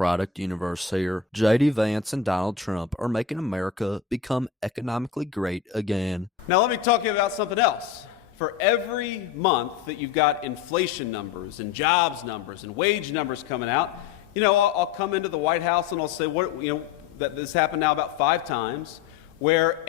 product universe here. JD Vance and Donald Trump are making America become economically great again. Now let me talk to you about something else. For every month that you've got inflation numbers and jobs numbers and wage numbers coming out, I'll come into the White House and I'll say, that this happened now about 5 times, where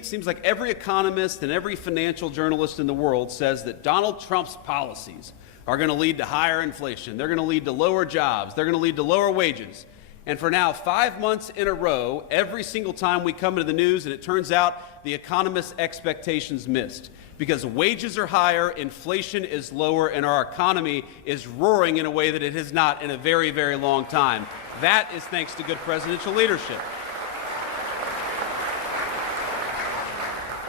seems like every economist and every financial journalist in the world says that Donald Trump's policies are going to lead to higher inflation. They're going to lead to lower jobs. They're going to lead to lower wages. And for now 5 months in a row, every single time we come into the news, and it turns out the economists' expectations missed. Because wages are higher, inflation is lower, and our economy is roaring in a way that it has not in a very, very long time. That is thanks to good presidential leadership.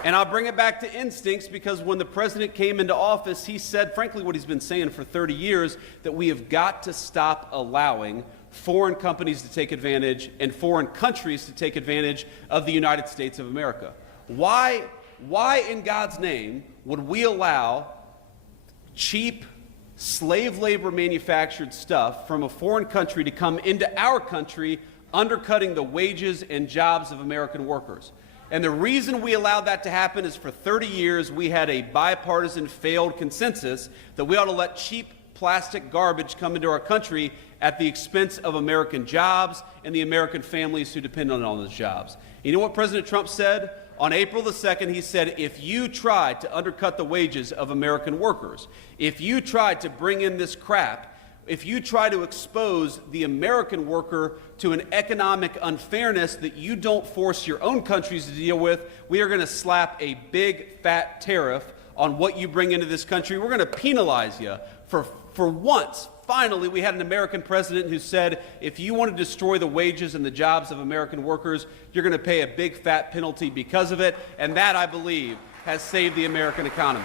And I'll bring it back to instincts, because when the president came into office, he said, frankly, what he's been saying for 30 years, that we have got to stop allowing foreign companies to take advantage and foreign countries to take advantage of the United States of America. Why in God's name would we allow cheap slave labor manufactured stuff from a foreign country to come into our country, undercutting the wages and jobs of American workers? And the reason we allowed that to happen is for 30 years we had a bipartisan failed consensus that we ought to let cheap plastic garbage come into our country at the expense of American jobs and the American families who depend on those jobs. You know what President Trump said? On April the 2nd, he said, if you try to undercut the wages of American workers, if you try to bring in this crap, if you try to expose the American worker to an economic unfairness that you don't force your own countries to deal with, we are going to slap a big fat tariff on what you bring into this country. We're going to penalize you. For once, finally, we had an American president who said, if you want to destroy the wages and the jobs of American workers, you're going to pay a big fat penalty because of it. And that, I believe, has saved the American economy.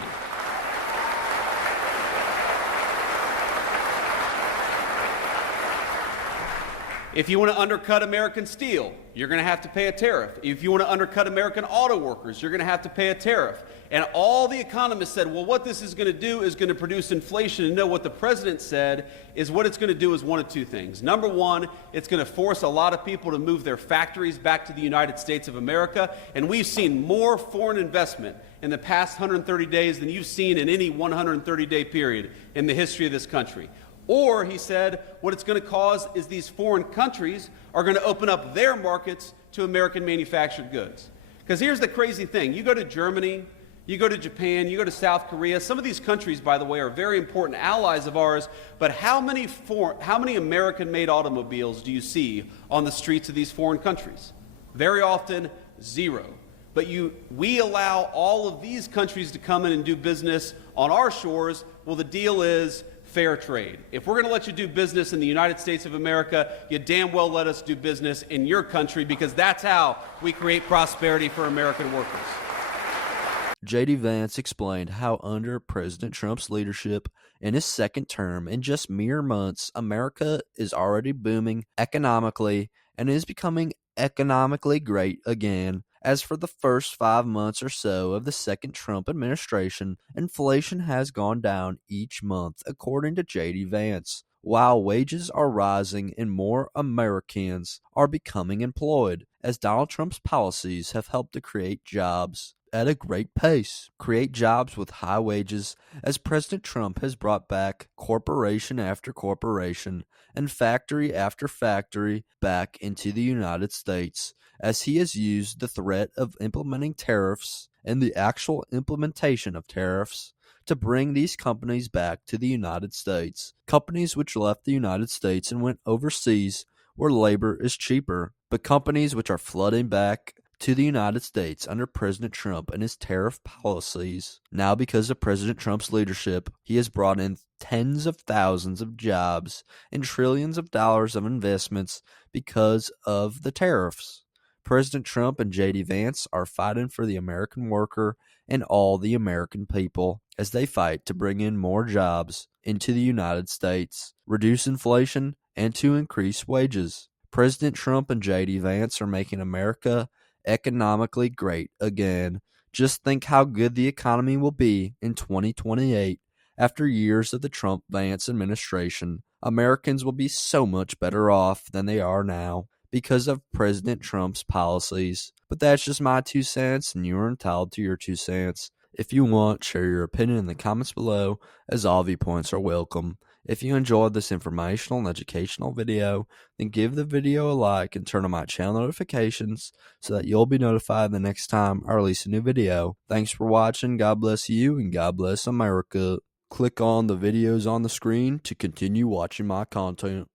If you want to undercut American steel, you're going to have to pay a tariff. If you want to undercut American auto workers, you're going to have to pay a tariff. And all the economists said, well, what this is going to do is going to produce inflation. And no, what the president said is what it's going to do is one of 2 things. Number one, it's going to force a lot of people to move their factories back to the United States of America. And we've seen more foreign investment in the past 130 days than you've seen in any 130-day period in the history of this country. Or, he said, what it's going to cause is these foreign countries are going to open up their markets to American manufactured goods. Because here's the crazy thing. You go to Germany, you go to Japan, you go to South Korea. Some of these countries, by the way, are very important allies of ours. But how many American-made automobiles do you see on the streets of these foreign countries? Very often, 0. But we allow all of these countries to come in and do business on our shores. Well, the deal is fair trade. If we're going to let you do business in the United States of America, you damn well let us do business in your country, because that's how we create prosperity for American workers. JD Vance explained how under President Trump's leadership in his second term, in just mere months, America is already booming economically and is becoming economically great again. As for the first 5 months or so of the second Trump administration, inflation has gone down each month, according to JD Vance, while wages are rising and more Americans are becoming employed, as Donald Trump's policies have helped to create jobs at a great pace. Create jobs with high wages, as President Trump has brought back corporation after corporation and factory after factory back into the United States, as he has used the threat of implementing tariffs and the actual implementation of tariffs to bring these companies back to the United States. Companies which left the United States and went overseas where labor is cheaper, but companies which are flooding back to the United States under President Trump and his tariff policies. Now, because of President Trump's leadership, he has brought in tens of thousands of jobs and trillions of dollars of investments because of the tariffs. President Trump and JD Vance are fighting for the American worker and all the American people as they fight to bring in more jobs into the United States, reduce inflation, and to increase wages. President Trump and JD Vance are making America economically great again. Just think how good the economy will be in 2028 after years of the Trump-Vance administration. Americans will be so much better off than they are now because of President Trump's policies. But that's just my 2 cents, and you are entitled to your 2 cents. If you want, share your opinion in the comments below, as all viewpoints are welcome. If you enjoyed this informational and educational video, then give the video a like and turn on my channel notifications so that you'll be notified the next time I release a new video. Thanks for watching. God bless you, and God bless America. Click on the videos on the screen to continue watching my content.